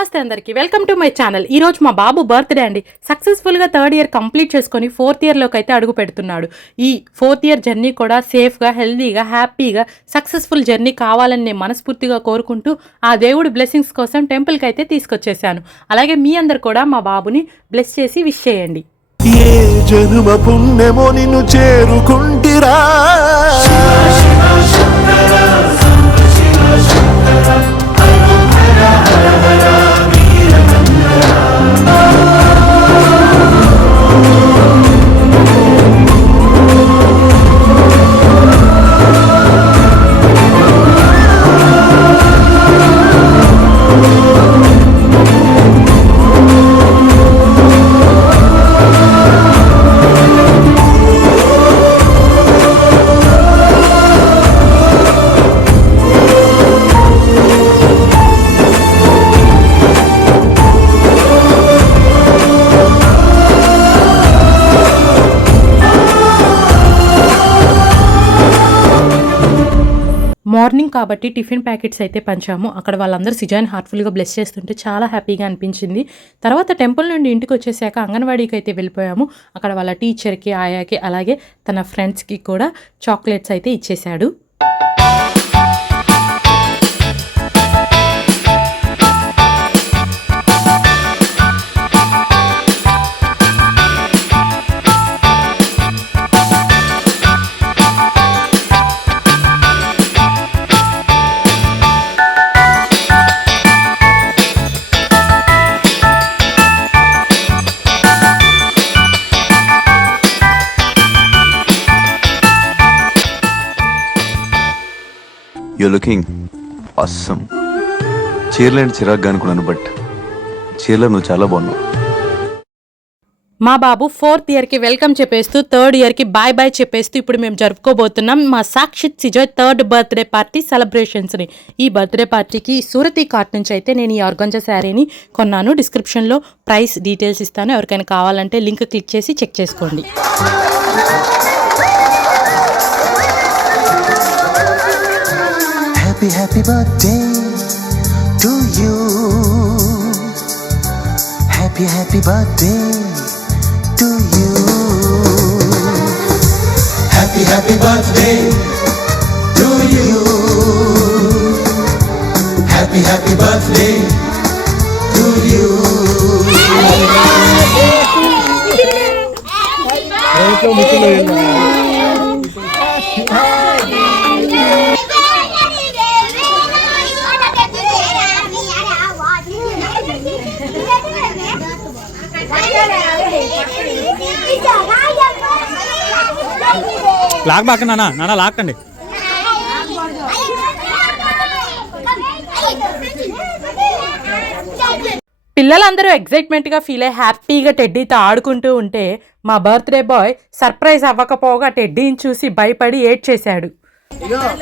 నమస్తే అందరికీ, welcome to my channel. ఈరోజు మా బాబు బర్త్డే అండి. సక్సెస్ఫుల్గా 3rd ఇయర్ కంప్లీట్ చేసుకొని 4th ఇయర్లోకి అయితే అడుగు పెడుతున్నాడు. ఈ 4th ఇయర్ జర్నీ కూడా సేఫ్గా, హెల్దీగా, హ్యాపీగా, సక్సెస్ఫుల్ జర్నీ కావాలని నేను మనస్ఫూర్తిగా కోరుకుంటూ ఆ దేవుడి బ్లెస్సింగ్స్ కోసం టెంపుల్కి అయితే తీసుకొచ్చేసాను. అలాగే మీ అందరు కూడా మా బాబుని బ్లెస్ చేసి విష్ చేయండి. ఏ జన్మ పుణ్యమో నిన్ను చేరుకుంటిరా మార్నింగ్ కాబట్టి టిఫిన్ ప్యాకెట్స్ అయితే పంచాము. అక్కడ వాళ్ళందరూ సిజాన్ హార్ట్ఫుల్గా బ్లెస్ చేస్తుంటే చాలా హ్యాపీగా అనిపించింది. తర్వాత టెంపుల్ నుండి ఇంటికి వచ్చేసాక అంగన్వాడీకి అయితే వెళ్ళిపోయాము. అక్కడ వాళ్ళ టీచర్కి, ఆయాకి, అలాగే తన ఫ్రెండ్స్కి కూడా చాక్లెట్స్ అయితే ఇచ్చేశాడు. You're looking awesome. చీరలేంటి చిరాగ్గా అనుకున్నాను, బట్ చీరలో నువ్వు చాలా బాగున్నావు. మా బాబు 4th ఇయర్కి వెల్కమ్ చెప్పేస్తూ 3rd ఇయర్కి బాయ్ బాయ్ చెప్పేస్తూ ఇప్పుడు మేము జరుపుకోబోతున్నాం మా సాక్షిత్ సిజోయ్ 3rd బర్త్డే పార్టీ సెలబ్రేషన్స్ని. ఈ బర్త్డే పార్టీకి సూరతీ కార్ట్ నుంచి అయితే నేను ఈ ఆర్గంజా శారీని కొన్నాను. డిస్క్రిప్షన్లో ప్రైస్ డీటెయిల్స్ ఇస్తాను, ఎవరికైనా కావాలంటే లింక్ క్లిక్ చేసి చెక్ చేసుకోండి. Happy birthday to you. Happy birthday to you. Happy birthday to you. Happy birthday to you. లాక్ బాక నాన్న లాక్కండి. పిల్లలందరూ ఎగ్జైట్మెంట్గా ఫీల్ అయ్యి హ్యాపీగా టెడ్డీతో ఆడుకుంటూ ఉంటే మా బర్త్డే బాయ్ సర్ప్రైజ్ అవ్వకపోగా టెడ్డీని చూసి భయపడి ఏడ్ చేశాడు.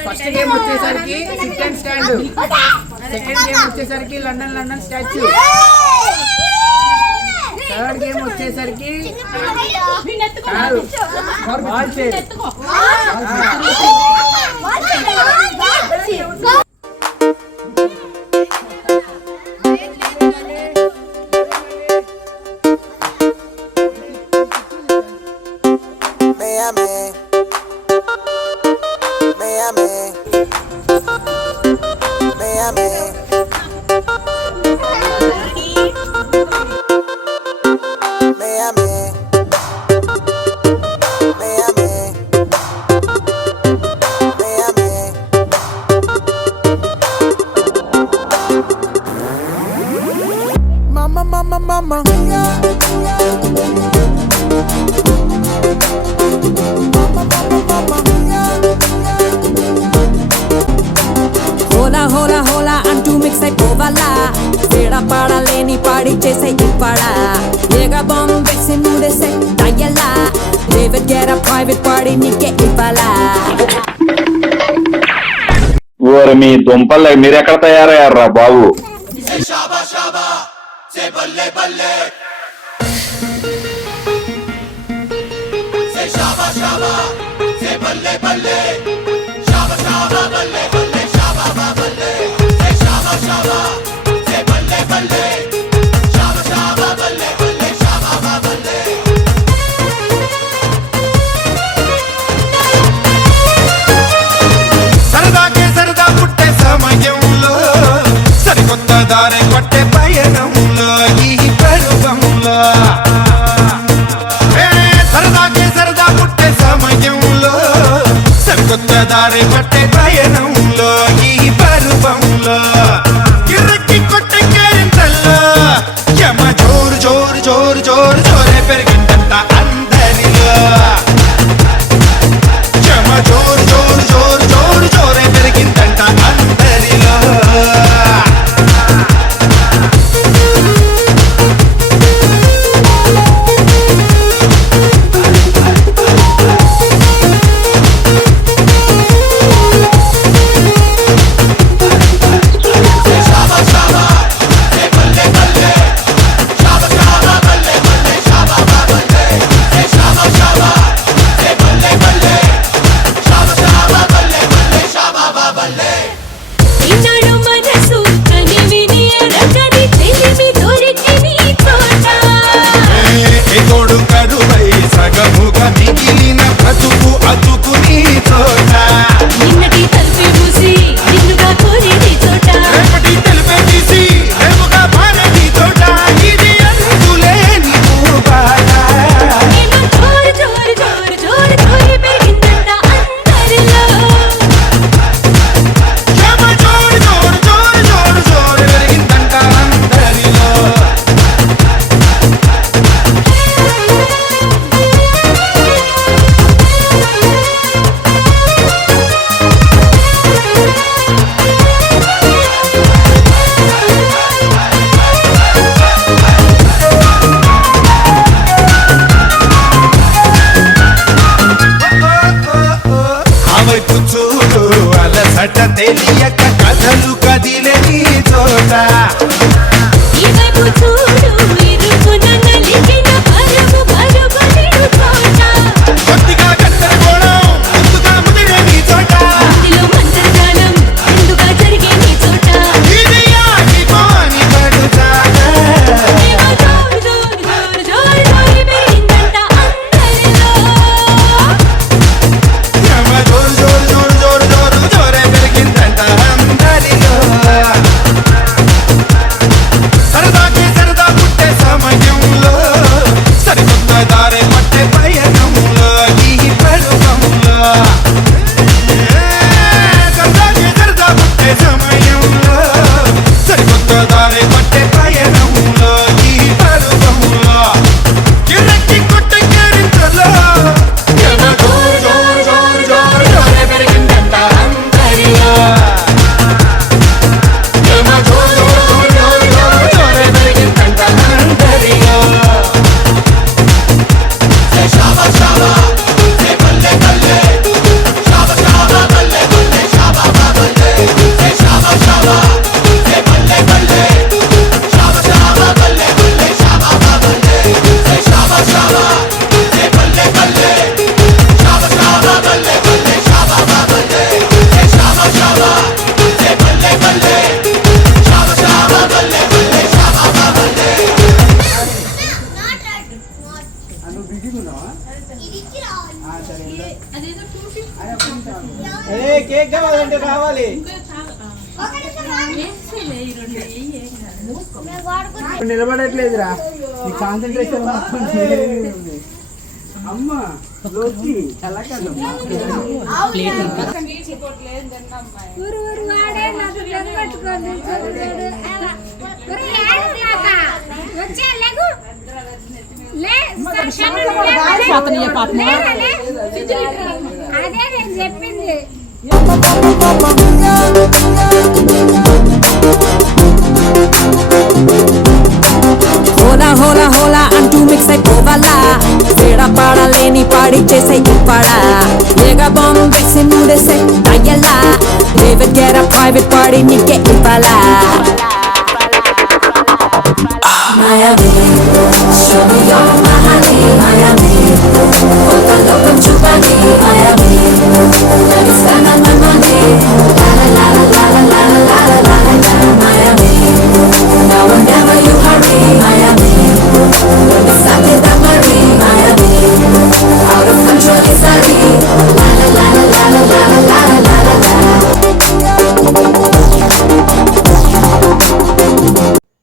ఫస్ట్ గేమ్ వచ్చేసరికి సెకండ్ స్టాండ్, సెకండ్ గేమ్ వచ్చేసరికి లండన్ స్టాచ్యూ, థర్డ్ గేమ్ వచ్చేసరికి బాల్ చైర్. Mama. హోలా అంటూ మిక్స్ అయిపోవాలా, వేడా పాడలేని పాడి చేసే ఇవ్వాడా, ఏగా బాంబు వేసి మూడేసే అయ్యలా, డేవిడ్ గేరా ప్రైవేట్ పాడి నీకే ఇవ్వాలా. ఓరి మీ దుంపల్లే మీరెక్కడ తయారయ్యారా బాబు? బల్లే బల్లే शाबा शाबा से बल्ले बल्ले शाबा शाबा बल्ले बल्ले शाबा बल्ले से शाबा शाबा से बल्ले बल्ले దారి పట్టే పయనంలో ఈ పరువంలో గిరకి కొట్టే కేరింతల్లో యమ జోరు జోరు జోరు జోరు జోరే పెరిగిందంట అందరిలో యమ జోరు జోరు జోరు జోరు జోరే పెరిగిందంట అందరిలో ఇన్నాడు మనసు కనివిని అడగని తెలివి దొరికిని తోట తోడు కరువై సగముగా మిగిలిన బ్రతుకు అతుకుని చోట నిన్నటి తలుపే మూసి నిన్నుగా కోరేది చోట రేపటి తెలుపే తీసి రేపుగా మారేది చోట ఇది అందులేని బాట ఏమో జోరు జోరు జోరు జోరు జోరు పెరిగిందంట అందరిలో యమ జోరు జోరు జోరు జోరు జోరు పెరిగిందంట అందరిలో అవైపు చూడు అలసట తెలియక కథలు కదిలే నీ చోట ఈ వైపు చూడు ఇరుకున నలిగిన పరుగు పరుగు నిడు చోట కొద్దిగా గందరగోళం ముందుగా ముదిరే నీ చోట ఇందులో మంత్రజాలం ముందుగా జరిగే నీ చోట ఇది ఆగిపోని పడుతాట ఏమో జోరు జోరు జోరు జోరు జోరు పెరిగిందంట అందరిలో యమ జోరు జోరు జోరు జోరు జోరు జోరే పెరిగిందంట అందరిలో సరదాకి సరదా పుట్టే సమయంలో సరికొత్త దారి పట్టే పయనంలో ఈ పరువంలో సరదాకి సరదా పుట్టే సమయంలో సరికొత్త దారి పట్టే పయనంలో ఈ పరువంలో గిరకి కొట్టే కేరింతలో యమ జోరు జోరు జోరు జోరు జోరే పెరిగిందంట అందరిలో యమ జోరు జోరు జోరు జోరు జోరే పెరిగిందంట అందరిలో శాబా శాబా సే బల్లే బల్లే శాబా శాబా బల్లే బల్లే శాబా బల్లే శాబా శాబా సే బల్లే బల్లే శాబా శాబా బల్లే బల్లే శాబా బల్లే శాబా శాబా సే బల్లే బల్లే శాబా శాబా బల్లే బల్లే శాబా బల్లే శాబా శాబా సే బల్లే బల్లే శాబా శాబా బల్లే బల్లే శాబా బల్లే కేక్ కావాలంటే కావాలి నిలబడట్లేదురా నీ కాన్సన్ట్రేషన్ మొత్తం వేరే మీద ఉంది. అమ్మా లోకి ఎలా కాదమ్మా అదే నేను చెప్పింది హోలా హోలా హోలా అంటూ మిక్స్ అయిపోవాలా తేడా పాడలేని పాడి చేసే ఇవ్వాడా ఏగ బాంబ్ వేసి మూడేసే అయ్యలా డేవిడ్ గెరా ప్రైవేట్ పాడి నీకే ఇవ్వాలా Miami, show me your Miami, Miami. Put a look at you, Miami, Miami. Let me spend all my money. La la la la la la la la la la la. Miami, now whenever you hurry, Miami. Let me stop it, that Marie, Miami. Out of control, it's Ari. La la la la la la la la la la la.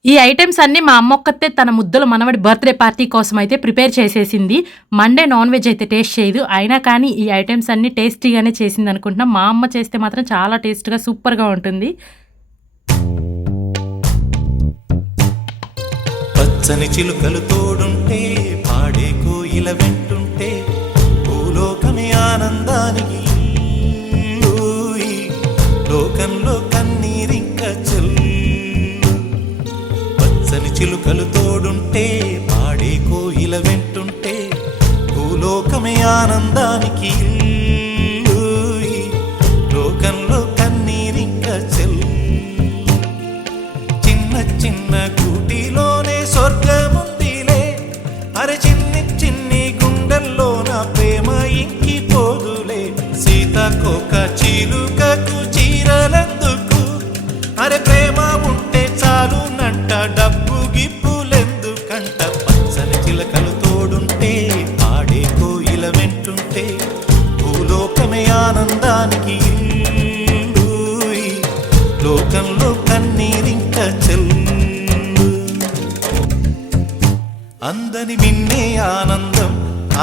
ఈ items అన్ని మా అమ్మ ఒక్కతే తన ముద్దుల మనవడి birthday party కోసం అయితే ప్రిపేర్ చేసేసింది. మండే నాన్ వెజ్ అయితే టేస్ట్ చేయదు, అయినా కానీ ఈ ఐటమ్స్ అన్ని టేస్టీగానే చేసింది అనుకుంటున్నాం. మా అమ్మ చేస్తే మాత్రం చాలా టేస్ట్గా సూపర్గా ఉంటుంది. పచ్చని చిలుకలు తోడుంటే పాడే కోయిల వెంటుంటే భూలోకమే ఆనందానికి ఊయి, లోకంలో కన్నీరింక చెల్లు. పచ్చని చిలుకలు తోడుంటే పాడే కోయిల వెంటుంటే భూలోకమే ఆనందానికి ఊయి, లోకంలో కన్నీరింక చెల్లు. చిన్న చిన్న కూటిలోనే స్వర్గముందిలే, అరే చిన్ని చిన్ని గుండెల్లో నా ప్రేమ ఇంకిపోదులే. సీతాకోక చిలుకకు చీరలెందుకు, అరే ప్రేమ ఉంటే చాలునంట, డబ్బు గిప్పులెందుకంట. పచ్చని చిలకలు తోడుంటే ఆడే కోయిల వెంటుంటే భూలోకమే ఆనందానికి ఇల్లు, లోకంలో కన్నీరింక చెల్లు. అందని మిన్నే ఆనందం,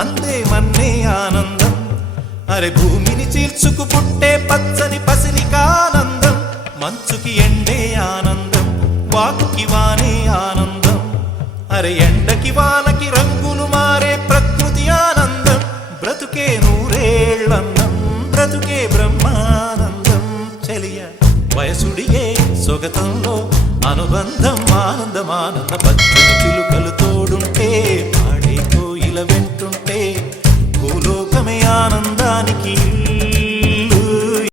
అందే మన్నే ఆనందం, అరే భూమిని చీల్చుకు పుట్టే పచ్చని పసిరికానందం. మంచుకి ఎండే ఆనందం, వాకుకి వానే ఆనందం, అరే ఎండకి వానకి రంగులు మారే ప్రకృతి ఆనందం. బ్రతుకే నూరేళ్ళందం, బ్రతుకే బ్రహ్మానందం. చెలియ వయసుడిగే సొగతంలో అనుబంధం ఆనందమానంద. పచ్చని చిలుకలు